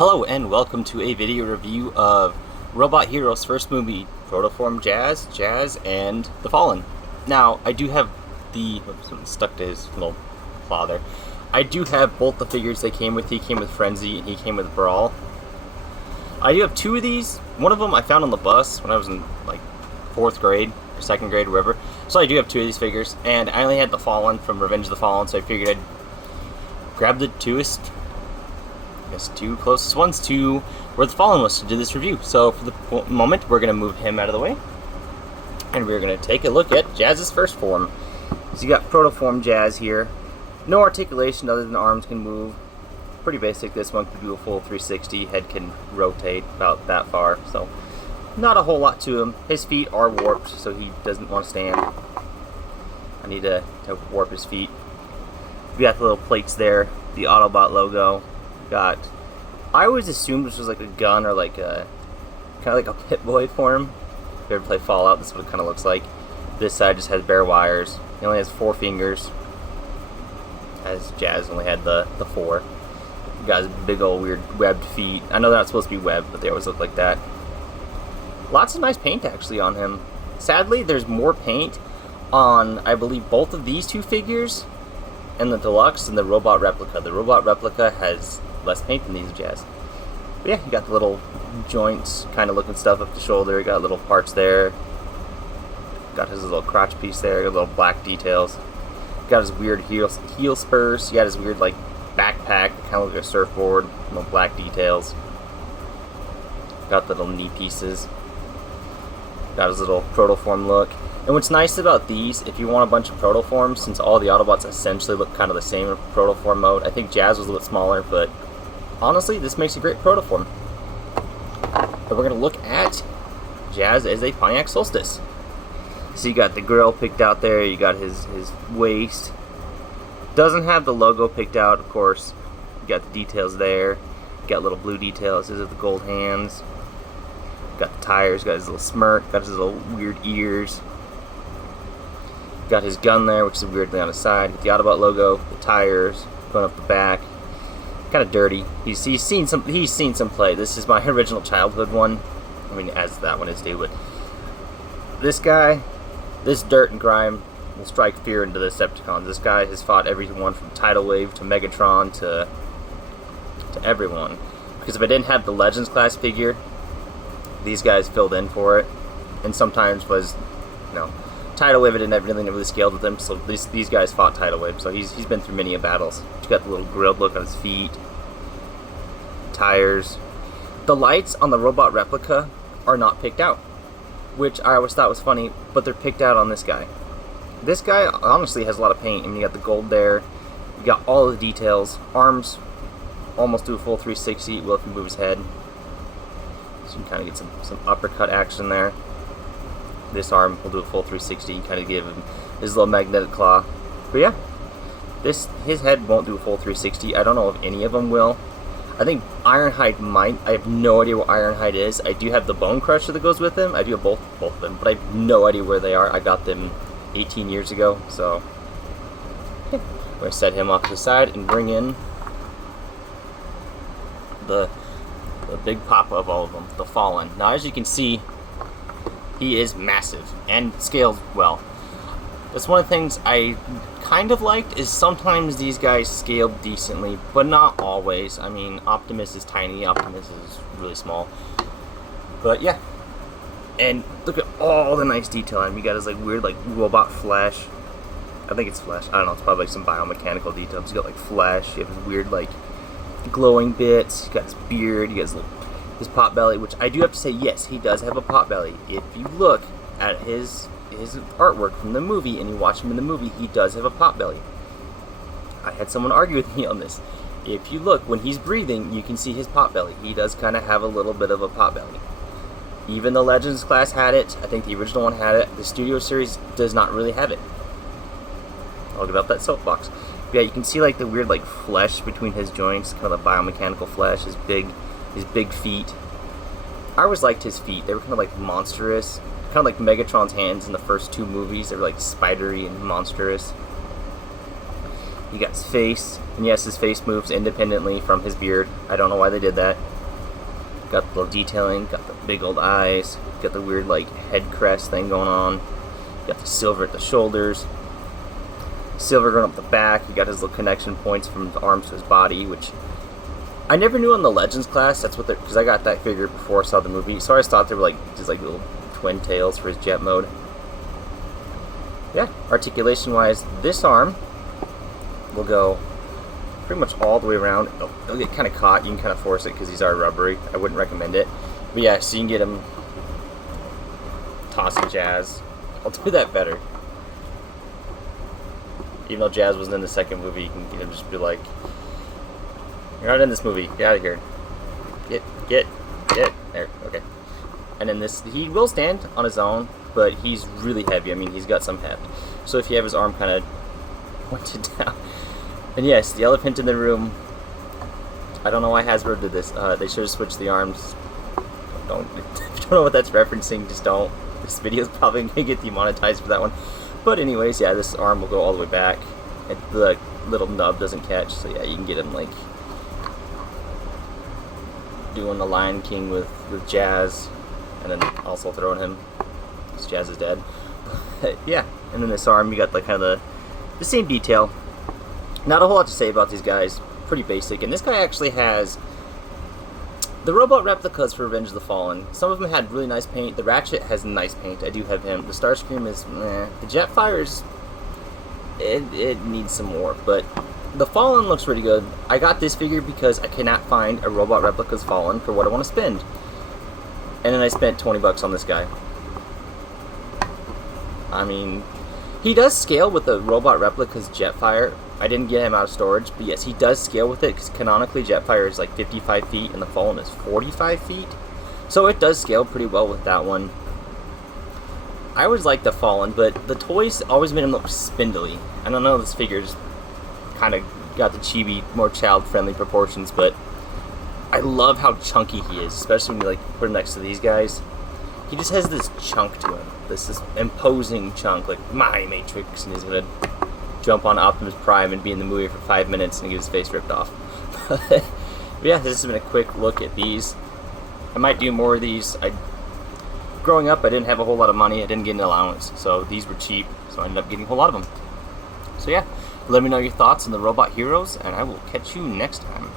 Hello and welcome to a video review of Robot Hero's first movie, Protoform Jazz, and The Fallen. Now, I do have the... Oops, something stuck to his little claw there. I do have both the figures they came with. He came with Frenzy and he came with Brawl. I do have two of these. One of them I found on the bus when I was in, like, 4th grade, or 2nd grade, or whatever. So I do have two of these figures, and I only had The Fallen from Revenge of the Fallen, so I figured I'd grab the two closest ones to where The Fallen was to do this review. So for the moment, we're going to move him out of the way, and we're going to take a look at Jazz's first form. So you got Protoform Jazz here. No articulation other than arms can move. Pretty basic. This one can do a full 360. Head can rotate about that far. So not a whole lot to him. His feet are warped, so he doesn't want to stand. I need to warp his feet. We got the little plates there. The Autobot logo. Got, I always assumed this was like a gun or like a kind of like a Pip-Boy form. If you ever play Fallout, this is what it kind of looks like. This side just has bare wires. He only has 4 fingers, as Jazz only had the 4. Got his big old weird webbed feet. I know they're not supposed to be webbed, but they always look like that. Lots of nice paint actually on him. Sadly, there's more paint on, I believe, both of these two figures and the deluxe and the robot replica. The robot replica has less paint than these Jazz. But yeah, you got the little joints kind of looking stuff up the shoulder. You got little parts there. Got his little crotch piece there. Got little black details. Got his weird heel spurs. You got his weird like backpack, kind of like a surfboard. Little black details. Got the little knee pieces. Got his little protoform look. And what's nice about these, if you want a bunch of protoforms, since all the Autobots essentially look kind of the same in protoform mode, I think Jazz was a little smaller, but honestly, this makes a great protoform. And we're going to look at Jazz as a Pontiac Solstice. So you got the grill picked out there, you got his waist. Doesn't have the logo picked out, of course. You got the details there. You got little blue details. These are the gold hands. Got the tires, got his little smirk, got his little weird ears. Got his gun there, which is weirdly on his side. With the Autobot logo, the tires going up the back. Kind of dirty. He's seen some play. This is my original childhood one. I mean, as that one is too. But this guy, this dirt and grime will strike fear into the Decepticons. This guy has fought everyone from Tidal Wave to Megatron to everyone. Because if I didn't have the Legends class figure, these guys filled in for it, and sometimes was, Tidal Wave, I didn't have anything that really scaled with him, so these guys fought Tidal Wave, so he's been through many battles. He's got the little grilled look on his feet, tires. The lights on the robot replica are not picked out, which I always thought was funny, but they're picked out on this guy. This guy honestly has a lot of paint. I mean, you got the gold there, you got all the details. Arms almost do a full 360, well, if you move his head. So you can kind of get some uppercut action there. This arm will do a full 360, kind of give him his little magnetic claw. But yeah, his head won't do a full 360. I don't know if any of them will. I think Ironhide might. I have no idea what Ironhide is. I do have the Bone Crusher that goes with him. I do have both of them, but I have no idea where they are. I got them 18 years ago, so yeah. I'm going to set him off to the side and bring in the big papa of all of them, the Fallen. Now, as you can see, he is massive and scales well. That's one of the things I kind of liked, is sometimes these guys scaled decently, but not always. I mean, Optimus is tiny, Optimus is really small. But yeah. And look at all the nice detail on him. You got his like weird like robot flesh. I think it's flesh. I don't know, it's probably like some biomechanical details. You got like flesh, you have his weird like glowing bits, you got his beard, you got his pot belly, which I do have to say, yes, he does have a pot belly. If you look at his artwork from the movie and you watch him in the movie, he does have a pot belly. I had someone argue with me on this. If you look, when he's breathing, you can see his pot belly. He does kind of have a little bit of a pot belly. Even the Legends class had it. I think the original one had it. The Studio Series does not really have it. I'll get off that soapbox. But yeah, you can see like the weird like flesh between his joints, kind of the biomechanical flesh, his big feet. I always liked his feet. They were kind of like monstrous, kind of like Megatron's hands in the first 2 movies. They were like spidery and monstrous. You got his face, and yes, his face moves independently from his beard. I don't know why they did that. Got the little detailing, got the big old eyes, got the weird like head crest thing going on. Got the silver at the shoulders, silver going up the back. You got his little connection points from the arms to his body, which I never knew in the Legends class. That's what they're, because I got that figure before I saw the movie, so I always thought they were like just like little twin tails for his jet mode. Yeah, articulation wise, this arm will go pretty much all the way around. It'll get kind of caught. You can kind of force it because these are rubbery. I wouldn't recommend it. But yeah, so you can get him tossing Jazz. I'll do that better. Even though Jazz wasn't in the second movie, you can get him just be like, "You're not in this movie. Get out of here. Get. There. Okay." And then this, he will stand on his own, but he's really heavy. I mean, he's got some heft. So if you have his arm kind of pointed down. And yes, the elephant in the room. I don't know why Hasbro did this. They should have switched the arms. Don't, if you don't know what that's referencing, just don't. This video is probably going to get demonetized for that one. But anyways, yeah, this arm will go all the way back. The little nub doesn't catch, so yeah, you can get him like doing the Lion King with Jazz, and then also throwing him because Jazz is dead. Yeah, and then this arm, you got like kind of the same detail. Not a whole lot to say about these guys. Pretty basic. And this guy actually has the robot replicas for Revenge of the Fallen. Some of them had really nice paint. The Ratchet has nice paint. I do have him. The Starscream is meh. The Jetfire's it needs some more, but the Fallen looks pretty good. I got this figure because I cannot find a robot replica's Fallen for what I want to spend. And then I spent 20 bucks on this guy. I mean, he does scale with the robot replica's Jetfire. I didn't get him out of storage, but yes, he does scale with it, because canonically Jetfire is like 55 feet and the Fallen is 45 feet. So it does scale pretty well with that one. I always liked the Fallen, but the toys always made him look spindly. I don't know, this figure's kind of got the chibi, more child-friendly proportions, but I love how chunky he is, especially when you like put him next to these guys. He just has this chunk to him, this imposing chunk, like my Matrix, and he's gonna jump on Optimus Prime and be in the movie for 5 minutes and get his face ripped off. But yeah, this has been a quick look at these. I might do more of these. Growing up, I didn't have a whole lot of money. I didn't get an allowance, so these were cheap, so I ended up getting a whole lot of them. So yeah, let me know your thoughts on the robot heroes, and I will catch you next time.